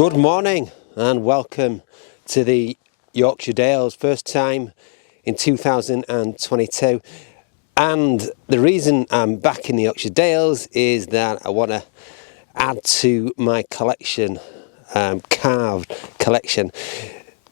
Good morning and welcome to the Yorkshire Dales, first time in 2022, and the reason I'm back in the Yorkshire Dales is that I want to add to my collection, carved collection.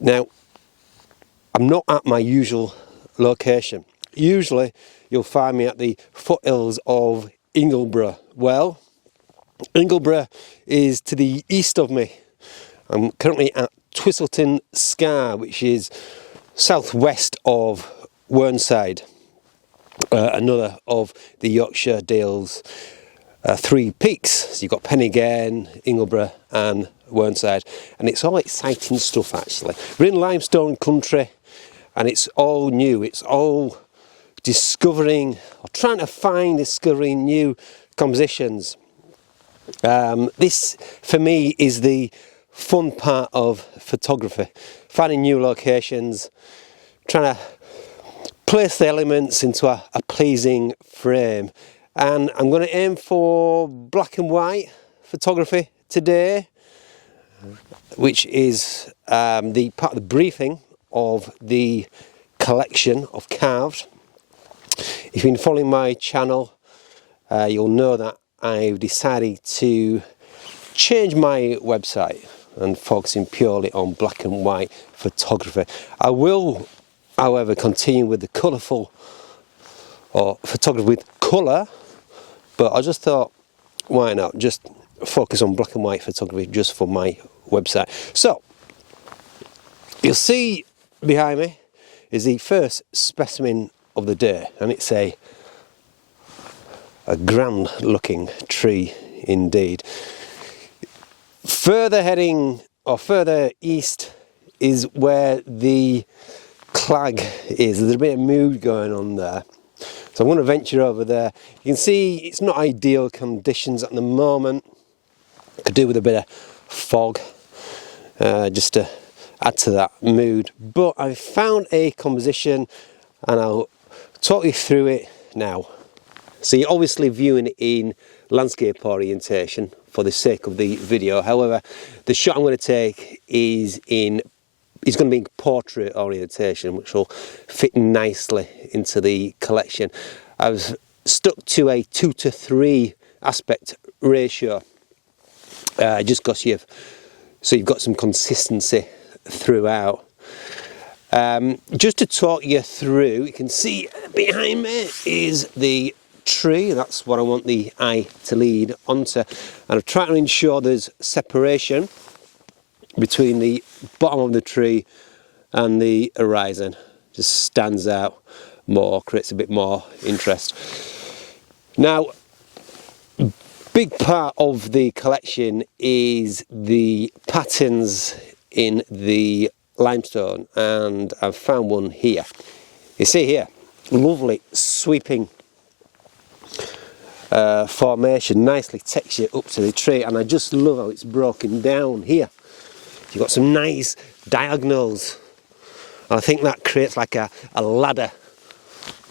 Now, I'm not at my usual location. Usually you'll find me at the foothills of Ingleborough. Well, Ingleborough is to the east of me. I'm currently at Twistleton Scar, which is southwest of Whernside, another of the Yorkshire Dales three peaks. So you've got Pennygain, Ingleborough and Whernside, and it's all exciting stuff actually. We're in limestone country and it's all new, it's all discovering new compositions. This for me is the fun part of photography, finding new locations, trying to place the elements into a pleasing frame, and I'm going to aim for black and white photography today, which is the part of the briefing of the collection of carved. If you've been following my channel, you'll know that I've decided to change my website and focusing purely on black and white photography. I will, however, continue with the colourful or photography with colour, but I just thought, why not just focus on black and white photography just for my website. So you'll see behind me is the first specimen of the day, and it's a grand looking tree indeed. Further east is where the clag is. There's a bit of mood going on there, so I'm going to venture over there. You can see it's not ideal conditions at the moment. Could do with a bit of fog just to add to that mood, but I found a composition and I'll talk you through it now. So you're obviously viewing it in landscape orientation for the sake of the video. However, the shot I'm going to take is going to be in portrait orientation, which will fit nicely into the collection. I've stuck to a 2:3 aspect ratio, just because you've got some consistency throughout. Just to talk you through, you can see behind me is the tree. That's what I want the eye to lead onto, and I've tried to ensure there's separation between the bottom of the tree and the horizon. Just stands out more, creates a bit more interest. Now, big part of the collection is the patterns in the limestone, and I've found one here. You see here, lovely sweeping formation, nicely textured up to the tree, and I just love how it's broken down here. You've got some nice diagonals. I think that creates like a ladder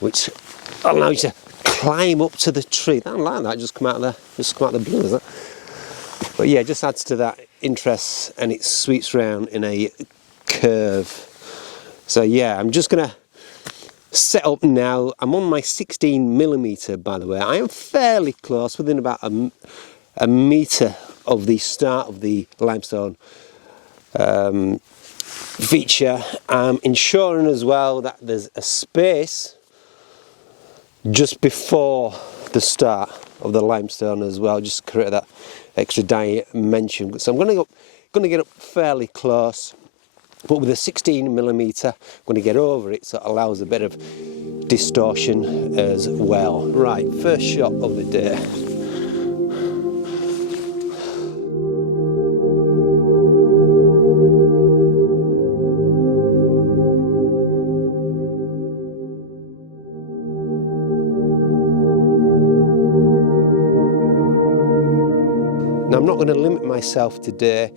which allows you to climb up to the tree. I don't like that, just come out of the blue, is that? But yeah, it just adds to that interest and it sweeps round in a curve. So yeah, I'm just gonna set up now. I'm on my 16mm, by the way. I am fairly close, within about a metre of the start of the limestone feature. I'm ensuring as well that there's a space just before the start of the limestone as well, just to create that extra dimension. So I'm going to get up fairly close, but with a 16mm, I'm going to get over it so it allows a bit of distortion as well. Right, first shot of the day. Now, I'm not going to limit myself today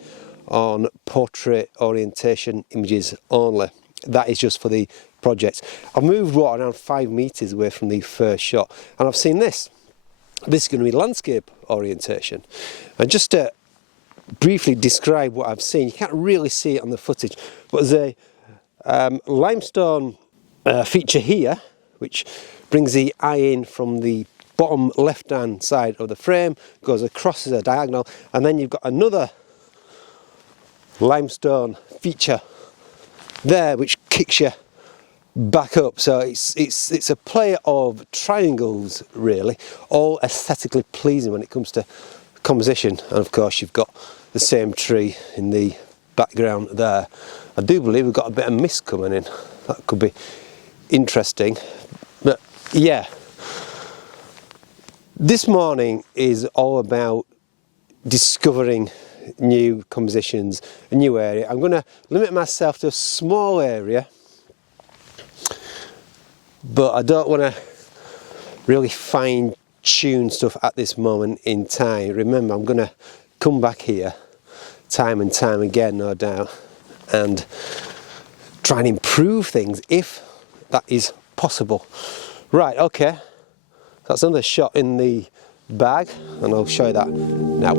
on portrait orientation images only. That is just for the project. I've moved around 5 meters away from the first shot, and I've seen this. This is going to be landscape orientation. And just to briefly describe what I've seen. You can't really see it on the footage, but there's a limestone feature here, which brings the eye in from the bottom left-hand side of the frame, goes across as a diagonal, and then you've got another limestone feature there, which kicks you back up. So it's a play of triangles, really, all aesthetically pleasing when it comes to composition. And of course, you've got the same tree in the background there. I do believe we've got a bit of mist coming in. That could be interesting. But yeah, this morning is all about discovering new compositions, a new area. I'm going to limit myself to a small area, but I don't want to really fine tune stuff at this moment in time. Remember, I'm going to come back here time and time again, no doubt, and try and improve things if that is possible. Right, okay, that's another shot in the bag, and I'll show you that now.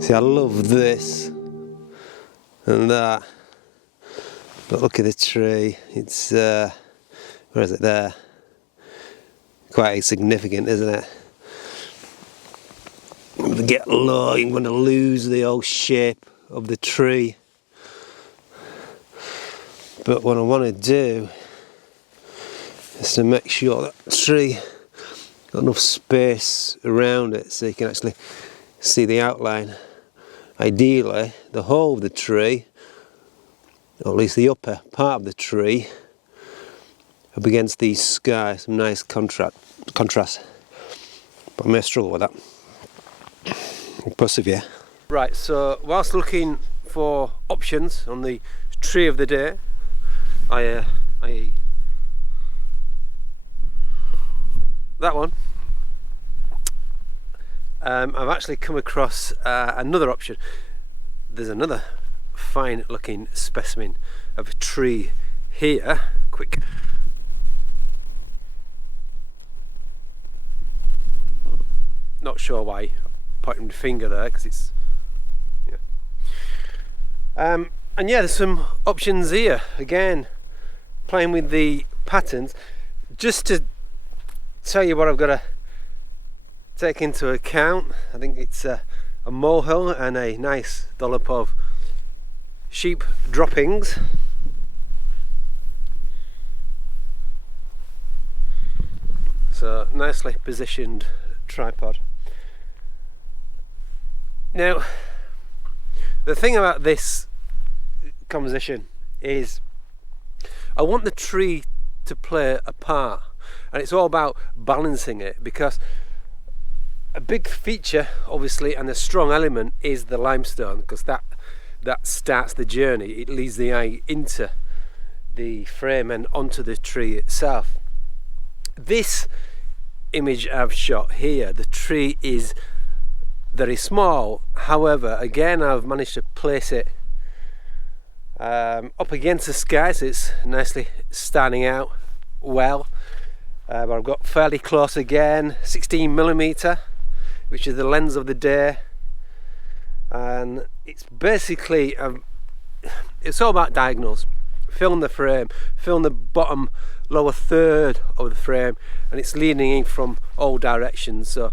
See, I love this and that, but look at the tree. It's where is it there? Quite significant, isn't it? If you get low, you're going to lose the whole shape of the tree. But what I want to do is to make sure that the tree got enough space around it so you can actually see the outline. Ideally, the whole of the tree, or at least the upper part of the tree, up against the sky, some nice contrast. But I may struggle with that. I'll persevere. Right, so whilst looking for options on the tree of the day, I that one. I've actually come across another option. There's another fine looking specimen of a tree here. Quick. Not sure why I'm pointing the finger there, because it's, yeah. And yeah, there's some options here. Again, playing with the patterns. Just to tell you what I've got to take into account, I think it's a molehill and a nice dollop of sheep droppings. So nicely positioned tripod. Now, the thing about this composition is I want the tree to play a part, and it's all about balancing it, because a big feature, obviously, and a strong element is the limestone, because that starts the journey. It leads the eye into the frame and onto the tree itself. This image I've shot here, the tree is very small. However, again, I've managed to place it up against the sky, so it's nicely standing out well. But I've got fairly close again, 16mm, which is the lens of the day, and it's basically it's all about diagonals. Film the frame, film the bottom lower third of the frame, and it's leaning in from all directions. So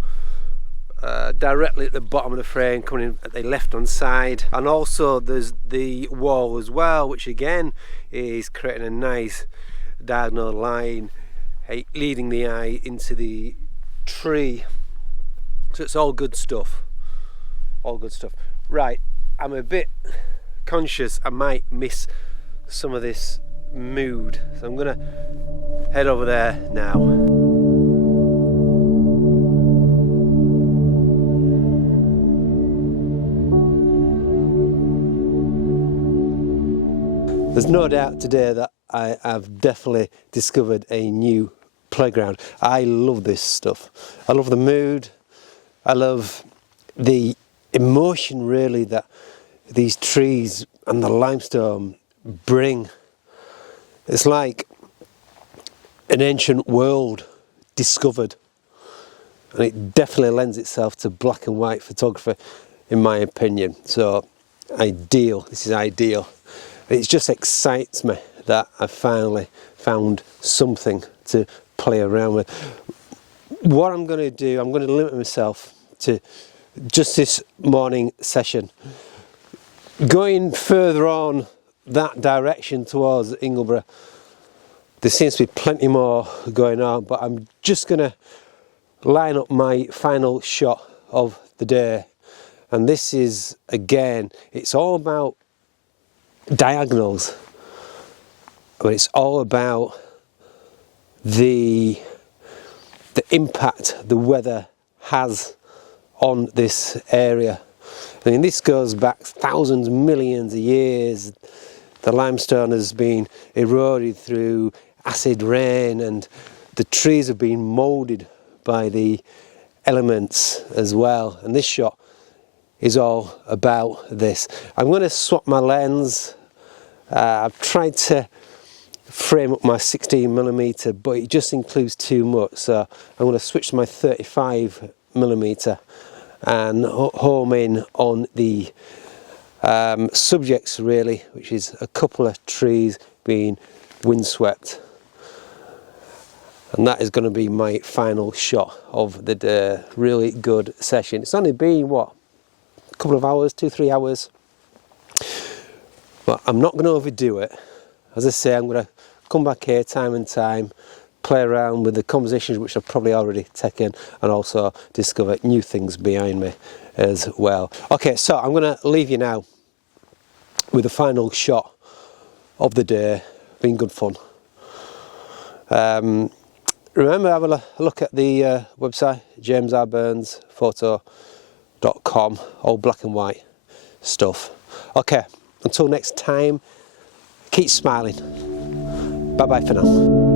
directly at the bottom of the frame, coming in at the left hand side, and also there's the wall as well, which again is creating a nice diagonal line, leading the eye into the tree. So it's all good stuff, all good stuff. Right, I'm a bit conscious I might miss some of this mood, so I'm gonna head over there now. There's no doubt today that I have definitely discovered a new playground. I love this stuff. I love the mood. I love the emotion really that these trees and the limestone bring. It's like an ancient world discovered, and it definitely lends itself to black and white photography in my opinion. So ideal, this is ideal. It just excites me that I finally found something to play around with. What I'm going to do, I'm going to limit myself to just this morning session. Going further on that direction towards Ingleborough, there seems to be plenty more going on, but I'm just going to line up my final shot of the day. And this is, again, it's all about diagonals. I mean, it's all about the impact the weather has on this area. I mean, this goes back thousands, millions of years. The limestone has been eroded through acid rain, and the trees have been moulded by the elements as well. And this shot is all about this. I'm going to swap my lens. I've tried to frame up my 16mm, but it just includes too much, so I'm going to switch to my 35mm and home in on the subjects really, which is a couple of trees being windswept. And that is going to be my final shot of the day. Really good session. It's only been, what, a couple of hours, 2-3 hours. But I'm not going to overdo it. As I say, I'm going to come back here time and time, play around with the compositions which I've probably already taken, and also discover new things behind me as well. Okay, so I'm going to leave you now with the final shot of the day. Been good fun. Remember, have a look at the website, jamesrburnsPhoto.com, all black and white stuff. Okay, until next time, keep smiling. Bye bye for now.